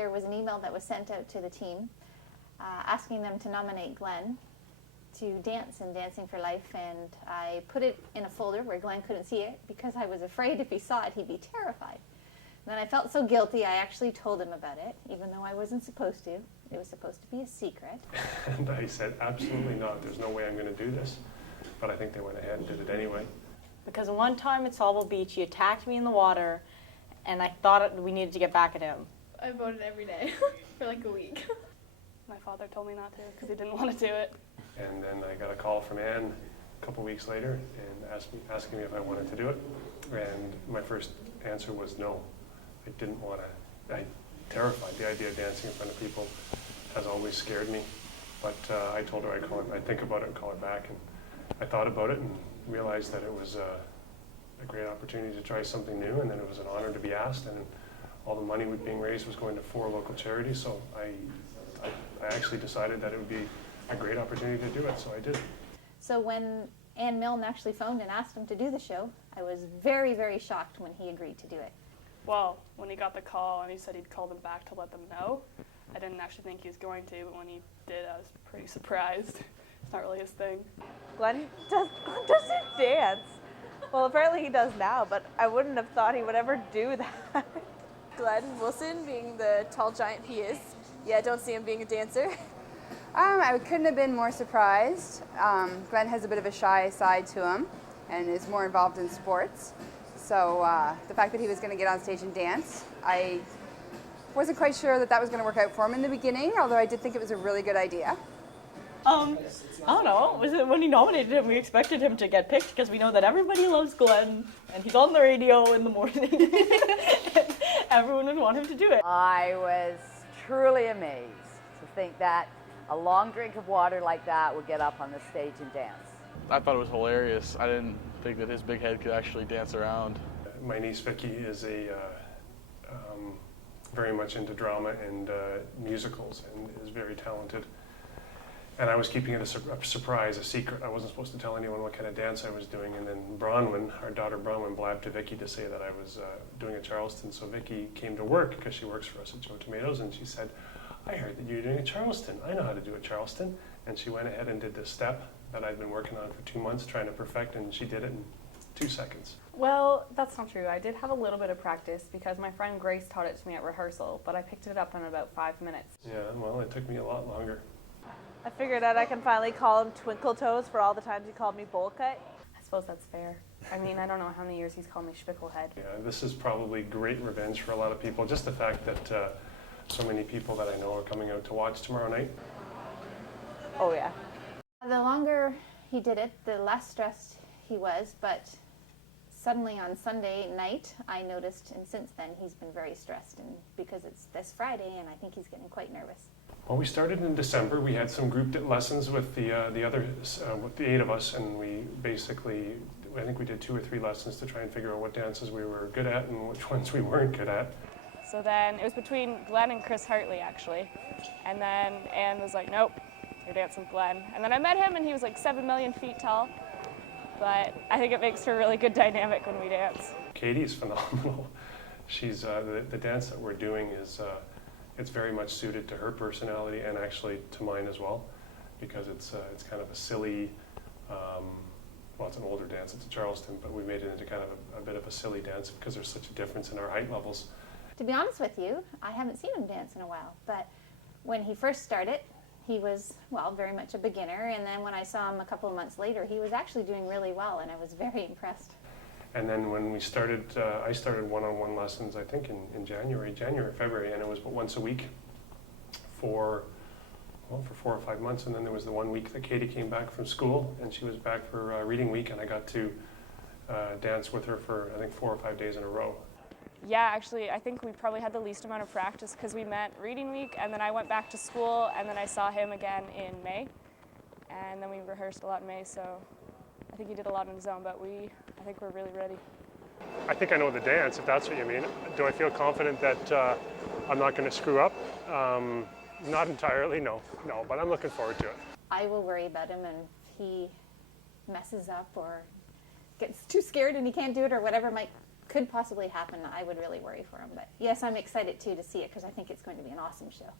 there was an email that was sent out to the team asking them to nominate Glenn to dance in Dancing for Life, and I put it in a folder where Glenn couldn't see it because I was afraid if he saw it he'd be terrified. And then I felt so guilty I actually told him about it, even though I wasn't supposed to. It was supposed to be a secret. And I said, absolutely not, there's no way I'm going to do this. But I think they went ahead and did it anyway. Because one time at Salvo Beach, he attacked me in the water, and I thought we needed to get back at him. I voted every day for like a week. My father told me not to because he didn't want to do it. And then I got a call from Anne a couple weeks later and asking me if I wanted to do it. And my first answer was no. I didn't want to. I'm terrified. The idea of dancing in front of people has always scared me. But I told her I'd think about it and call her back. And I thought about it and realized that it was a great opportunity to try something new, and then it was an honor to be asked. And all the money being raised was going to 4 local charities. So I actually decided that it would be a great opportunity to do it, so I did. So when Ann Milne actually phoned and asked him to do the show, I was very, very shocked when he agreed to do it. Well, when he got the call and he said he'd call them back to let them know, I didn't actually think he was going to, but when he did, I was pretty surprised. It's not really his thing. Glenn doesn't dance. Well, apparently he does now, but I wouldn't have thought he would ever do that. Glenn Wilson, being the tall giant he is, yeah, don't see him being a dancer. I couldn't have been more surprised. Glenn has a bit of a shy side to him and is more involved in sports. So the fact that he was going to get on stage and dance, I wasn't quite sure that was going to work out for him in the beginning, although I did think it was a really good idea. I don't know. Was it when he nominated him, we expected him to get picked because we know that everybody loves Glenn and he's on the radio in the morning. Everyone would want him to do it. I was truly amazed to think that a long drink of water like that would get up on the stage and dance. I thought it was hilarious. I didn't think that his big head could actually dance around. My niece Vicky is very much into drama and musicals and is very talented. And I was keeping it a surprise, a secret. I wasn't supposed to tell anyone what kind of dance I was doing. And then Bronwyn, our daughter Bronwyn, blabbed to Vicky to say that I was doing a Charleston. So Vicky came to work because she works for us at Joe Tomatoes, and she said, I heard that you're doing a Charleston. I know how to do a Charleston. And she went ahead and did this step that I'd been working on for 2 months trying to perfect, and she did it in 2 seconds. Well, that's not true. I did have a little bit of practice because my friend Grace taught it to me at rehearsal, but I picked it up in about 5 minutes. Yeah, well, it took me a lot longer. I figured out I can finally call him Twinkle Toes for all the times he called me bowl cut. I suppose that's fair. I mean, I don't know how many years he's called me Spicklehead. Yeah, this is probably great revenge for a lot of people. Just the fact that so many people that I know are coming out to watch tomorrow night. Oh yeah. The longer he did it, the less stressed he was, but suddenly on Sunday night, I noticed, and since then he's been very stressed, and because it's this Friday, and I think he's getting quite nervous. Well, we started in December. We had some group lessons with the with the 8 of us, and we basically, I think we did 2 or 3 lessons to try and figure out what dances we were good at and which ones we weren't good at. So then it was between Glenn and Chris Hartley, actually. And then Anne was like, nope, you're dancing with Glenn. And then I met him, and he was like 7 million feet tall. But I think it makes for a really good dynamic when we dance. Katie's phenomenal. She's the dance that we're doing is it's very much suited to her personality and actually to mine as well, because it's kind of a silly, well, it's an older dance. It's a Charleston, but we made it into kind of a bit of a silly dance because there's such a difference in our height levels. To be honest with you, I haven't seen him dance in a while, but when he first started, he was, well, very much a beginner, and then when I saw him a couple of months later, he was actually doing really well, and I was very impressed. And then when we started, I started one-on-one lessons, I think in January, February, and it was but once a week for 4 or 5 months, and then there was the 1 week that Katie came back from school, and she was back for reading week, and I got to dance with her for, I think, 4 or 5 days in a row. Yeah, actually, I think we probably had the least amount of practice because we met reading week, and then I went back to school, and then I saw him again in May, and then we rehearsed a lot in May, so I think he did a lot on his own, but I think we're really ready. I think I know the dance, if that's what you mean. Do I feel confident that I'm not going to screw up? Not entirely, no, but I'm looking forward to it. I will worry about him, and if he messes up or gets too scared and he can't do it or whatever might could possibly happen, I would really worry for him. But yes, I'm excited too to see it because I think it's going to be an awesome show.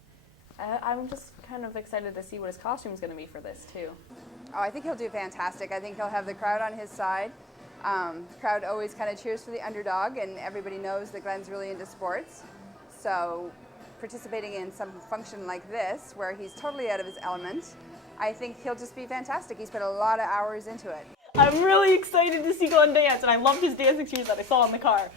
I'm just kind of excited to see what his costume's going to be for this too. Oh, I think he'll do fantastic. I think he'll have the crowd on his side. The crowd always kind of cheers for the underdog, and everybody knows that Glenn's really into sports. So participating in some function like this, where he's totally out of his element, I think he'll just be fantastic. He's put a lot of hours into it. I'm really excited to see Glenn dance, and I loved his dancing shoes that I saw in the car.